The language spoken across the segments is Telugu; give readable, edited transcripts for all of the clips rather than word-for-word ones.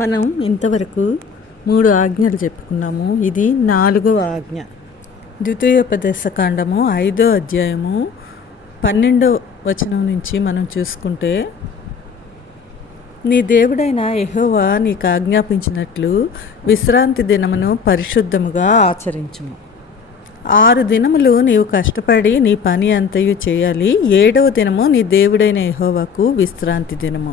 మనం ఇంతవరకు 3 ఆజ్ఞలు చెప్పుకున్నాము. ఇది 4వ ఆజ్ఞ. ద్వితీయోపదేశకాండము 5వ అధ్యాయము 12వ వచనం నుంచి మనం చూసుకుంటే, నీ దేవుడైన యెహోవా నీకు ఆజ్ఞాపించినట్లు విశ్రాంతి దినమును పరిశుద్ధముగా ఆచరించుము. 6 దినములు నీవు కష్టపడి నీ పని అంతయు చేయాలి. 7వ దినము నీ దేవుడైన యెహోవాకు విశ్రాంతి దినము.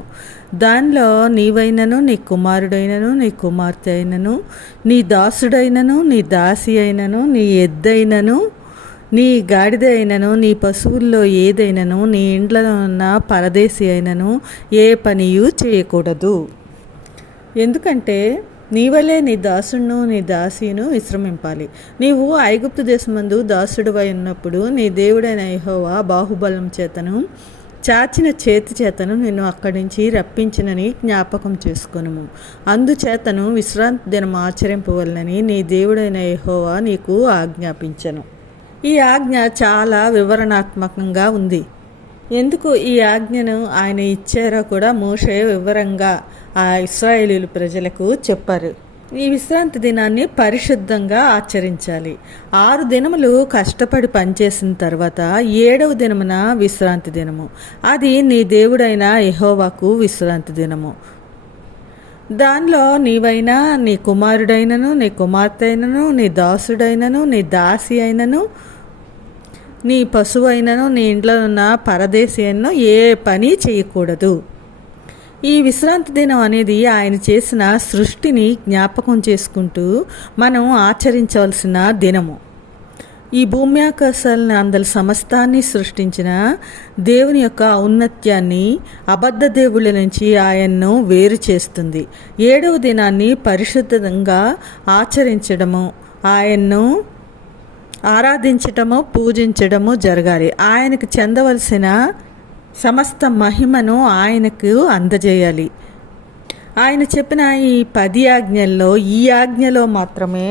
దానిలో నీవైనను, నీ కుమారుడైనను, నీ కుమార్తె అయినను, నీ దాసుడైనను, నీ దాసి అయినను, నీ ఎద్దైనను, నీ గాడిద అయినను, నీ పశువుల్లో ఏదైనను, నీ ఇండ్లలో ఉన్న పరదేశి అయినను ఏ పనియు చేయకూడదు. ఎందుకంటే నీవలే నీ దాసుడును నీ దాసీను విశ్రమింపాలి. నీవు ఐగుప్తు దేశమందు దాసుడువై ఉన్నప్పుడు నీ దేవుడైన యెహోవా బాహుబలం చేతను చాచిన చేతి చేతను నిన్ను అక్కడి నుంచి రప్పించినని జ్ఞాపకం చేసుకొనుము. అందుచేతను విశ్రాంతి దినం ఆచరింపవలనని నీ దేవుడైన యెహోవా నీకు ఆజ్ఞాపించను. ఈ ఆజ్ఞ చాలా వివరణాత్మకంగా ఉంది. ఎందుకు ఈ ఆజ్ఞను ఆయన ఇచ్చారో కూడా మోషే వివరంగా ఆ ఇశ్రాయేలీయుల ప్రజలకు చెప్పారు. ఈ విశ్రాంతి దినాన్ని పరిశుద్ధంగా ఆచరించాలి. 6 దినములు కష్టపడి పనిచేసిన తర్వాత 7వ దినమున విశ్రాంతి దినము. అది నీ దేవుడైన యెహోవాకు విశ్రాంతి దినము. దానిలో నీవైనా, నీ కుమారుడైనను, నీ కుమార్తె అయినను, నీ దాసుడైనను, నీ దాసి అయినను, నీ పశువు అయినను, నీ ఇంట్లో ఉన్న పరదేశి అయినను ఏ పని చేయకూడదు. ఈ విశ్రాంతి దినం అనేది ఆయన చేసిన సృష్టిని జ్ఞాపకం చేసుకుంటూ మనం ఆచరించవలసిన దినము. ఈ భూమి ఆకాశాలను అందరి సమస్తాన్ని సృష్టించిన దేవుని యొక్క ఔన్నత్యాన్ని అబద్ధ దేవుళ్ళ నుంచి ఆయన్ను వేరు చేస్తుంది. 7వ దినాన్ని పరిశుద్ధంగా ఆచరించడము, ఆయన్ను ఆరాధించటము, పూజించడము జరగాలి. ఆయనకు చెందవలసిన సమస్త మహిమను ఆయనకు అందజేయాలి. ఆయన చెప్పిన ఈ 10 ఆజ్ఞల్లో ఈ ఆజ్ఞలో మాత్రమే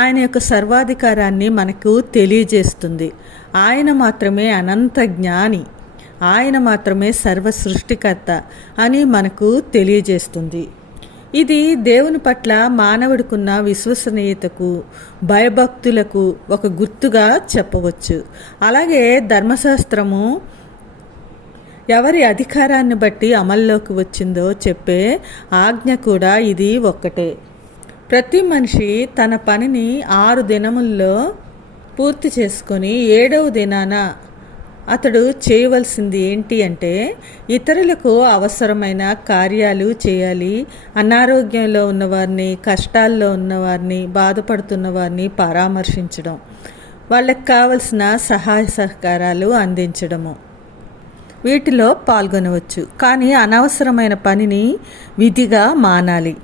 ఆయన యొక్క సర్వాధికారాన్ని మనకు తెలియజేస్తుంది. ఆయన మాత్రమే అనంత జ్ఞాని, ఆయన మాత్రమే సర్వ సృష్టికర్త అని మనకు తెలియజేస్తుంది. ఇది దేవుని పట్ల మానవుడికున్న విశ్వసనీయతకు, భయభక్తులకు ఒక గుర్తుగా చెప్పవచ్చు. అలాగే ధర్మశాస్త్రము ఎవరి అధికారాన్ని బట్టి అమల్లోకి వచ్చిందో చెప్పే ఆజ్ఞ కూడా ఇది ఒక్కటే. ప్రతి మనిషి తన పనిని 6 దినముల్లో పూర్తి చేసుకొని 7వ దినాన అతడు చేయవలసింది ఏంటి అంటే, ఇతరులకు అవసరమైన కార్యాలు చేయాలి. అనారోగ్యంలో ఉన్నవారిని, కష్టాల్లో ఉన్నవారిని, బాధపడుతున్న వారిని పరామర్శించడం, వాళ్ళకి కావలసిన సహాయ సహకారాలు అందించడము, వీటిలో పాల్గొనవచ్చు. కానీ అనవసరమైన పనిని విధిగా మానాలి.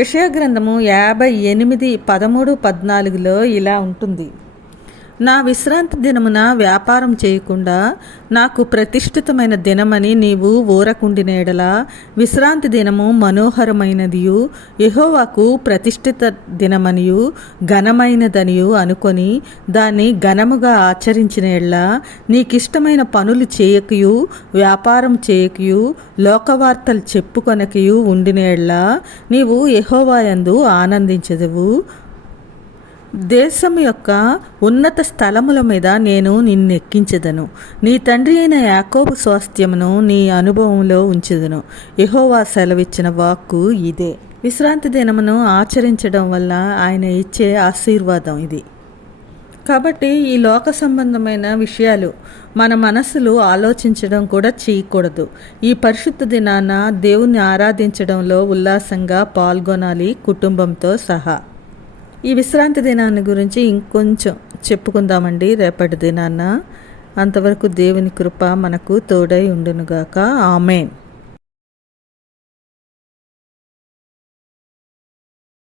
యెషయా గ్రంథము 58:13-14 ఇలా ఉంటుంది: నా విశ్రాంతి దినమున వ్యాపారం చేయకుండా నాకు ప్రతిష్ఠితమైన దినమని నీవు ఊరకుండిన ఎడల, విశ్రాంతి దినము మనోహరమైనదియు యెహోవాకు ప్రతిష్ఠిత దినమనియు ఘనమైనదనియు అనుకొని దాన్ని ఘనముగా ఆచరించిన ఎడల, నీకిష్టమైన పనులు చేయకయు, వ్యాపారం చేయకయు, లోకవార్తలు చెప్పుకొనకయు ఉండిన ఎడల నీవు యెహోవా యందు ఆనందించెదవు. దేశం యొక్క ఉన్నత స్థలముల మీద నేను నిన్నెక్కించెదను. నీ తండ్రి అయిన యాకోబు స్వాస్థ్యమును నీ అనుభవంలో ఉంచెదను. యెహోవా సెలవిచ్చిన వాక్కు ఇదే. విశ్రాంతి దినమును ఆచరించడం వల్ల ఆయన ఇచ్చే ఆశీర్వాదం ఇది. కాబట్టి ఈ లోక సంబంధమైన విషయాలు మన మనసులు ఆలోచించడం కూడా చేయకూడదు. ఈ పరిశుద్ధ దినాన దేవుణ్ణి ఆరాధించడంలో ఉల్లాసంగా పాల్గొనాలి, కుటుంబంతో సహా. ఈ విశ్రాంతి దినాన్ని గురించి ఇంకొంచెం చెప్పుకుందామండి రేపటి దినాన. అంతవరకు దేవుని కృప మనకు తోడై ఉండునుగాక. ఆమేన్.